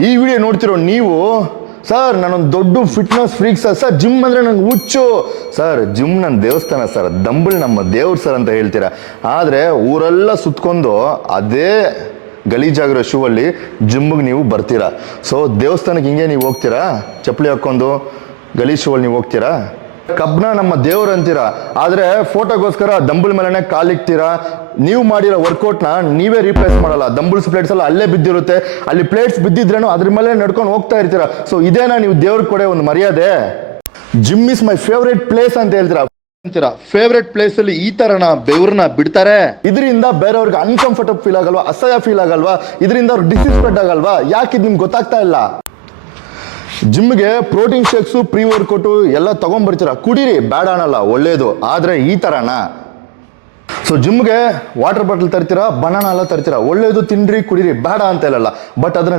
ಈ ವಿಡಿಯೋ ನೋಡ್ತಿರೋ ನೀವು, ಸರ್ ನಾನೊಂದು ದೊಡ್ಡ ಫಿಟ್ನೆಸ್ ಫ್ರೀಕ್ ಸರ್, ಜಿಮ್ ಅಂದರೆ ನಂಗೆ ಹುಚ್ಚು ಸರ್, ಜಿಮ್ ನನ್ನ ದೇವಸ್ಥಾನ ಸರ್, ದಂಬಲ್ ನಮ್ಮ ದೇವ್ರು ಸರ್ ಅಂತ ಹೇಳ್ತೀರಾ. ಆದರೆ ಊರೆಲ್ಲ ಸುತ್ಕೊಂಡು ಅದೇ ಗಲೀಜಾಗಿರೋ ಶೂ ಅಲ್ಲಿ ಜಿಮ್ಗೆ ನೀವು ಬರ್ತೀರಾ. ಸೊ ದೇವಸ್ಥಾನಕ್ಕೆ ಹಿಂಗೆ ನೀವು ಹೋಗ್ತೀರಾ, ಚಪ್ಪಲಿ ಹಾಕ್ಕೊಂಡು ಗಲೀಜ್ ಶೂ ಅಲ್ಲಿ ನೀವು ಹೋಗ್ತೀರಾ? ಕಬ್ನ ನಮ್ಮ ದೇವ್ರು ಅಂತೀರಾ, ಆದರೆ ಫೋಟೋಗೋಸ್ಕರ ದಂಬಲ್ ಮೇಲೆನೆ ಕಾಲಿಕ್ತೀರಾ. ನೀವು ಮಾಡಿರೋ ವರ್ಕೌಟ್ನ ನೀವೇ ರೀಪ್ಲೇಸ್ ಮಾಡಲ್ಲ. ದಂಬಲ್ಸ್ ಪ್ಲೇಟ್ಸ್ ಎಲ್ಲ ಅಲ್ಲೇ ಬಿದ್ದಿರುತ್ತೆ, ಅಲ್ಲಿ ಪ್ಲೇಟ್ಸ್ ಬಿದ್ದಿದ್ರೇನು ಅದ್ರ ಮೇಲೆ ನಡ್ಕೊಂಡು ಹೋಗ್ತಾ ಇರ್ತೀರಾ. ಸೊ ಇದೇನಾ ನೀವು ದೇವ್ರ ಕೊಡೋ ಒಂದು ಮರ್ಯಾದೆ? Gym is my favourite place ಅಂತ ಹೇಳ್ತೀರಾ. ಫೇವ್ರೇಟ್ ಪ್ಲೇಸ್ ಅಲ್ಲಿ ಈ ತರನ ಬೆವ್ರನ್ನ ಬಿಡ್ತಾರೆ? ಇದರಿಂದ ಬೇರೆಯವ್ರಿಗೆ ಅನ್ಕಂಫರ್ಟಬಲ್ ಫೀಲ್ ಆಗಲ್ವಾ, ಅಸಹ್ಯ ಫೀಲ್ ಆಗಲ್ವಾ, ಇದರಿಂದ ಅವ್ರಿಗೆ ಡಿಸೀಸ್ ಸ್ಪ್ರೆಡ್ ಆಗಲ್ವಾ? ಯಾಕೆ ಇದು ನಿಮ್ಗೆ ಗೊತ್ತಾಗ್ತಾ ಇಲ್ಲ? ಜಿಮ್ಗೆ ಪ್ರೋಟೀನ್ ಶೇಕ್ಸು, ಪ್ರೀ ವರ್ಕೌಟು ಎಲ್ಲ ತಗೊಂಡ್ಬರ್ತೀರಾ, ಕುಡೀರಿ, ಬೇಡ ಅನ್ನಲ್ಲ, ಒಳ್ಳೇದು. ಆದರೆ ಈ ಥರನಾ? ಸೊ ಜಿಮ್ಗೆ ವಾಟರ್ ಬಾಟಲ್ ತರ್ತೀರಾ, ಬನಾನಾ ಎಲ್ಲ ತರ್ತೀರಾ, ಒಳ್ಳೇದು, ತಿನ್ರಿ, ಕುಡೀರಿ, ಬೇಡ ಅಂತ ಹೇಳಲ್ಲ. ಬಟ್ ಅದನ್ನ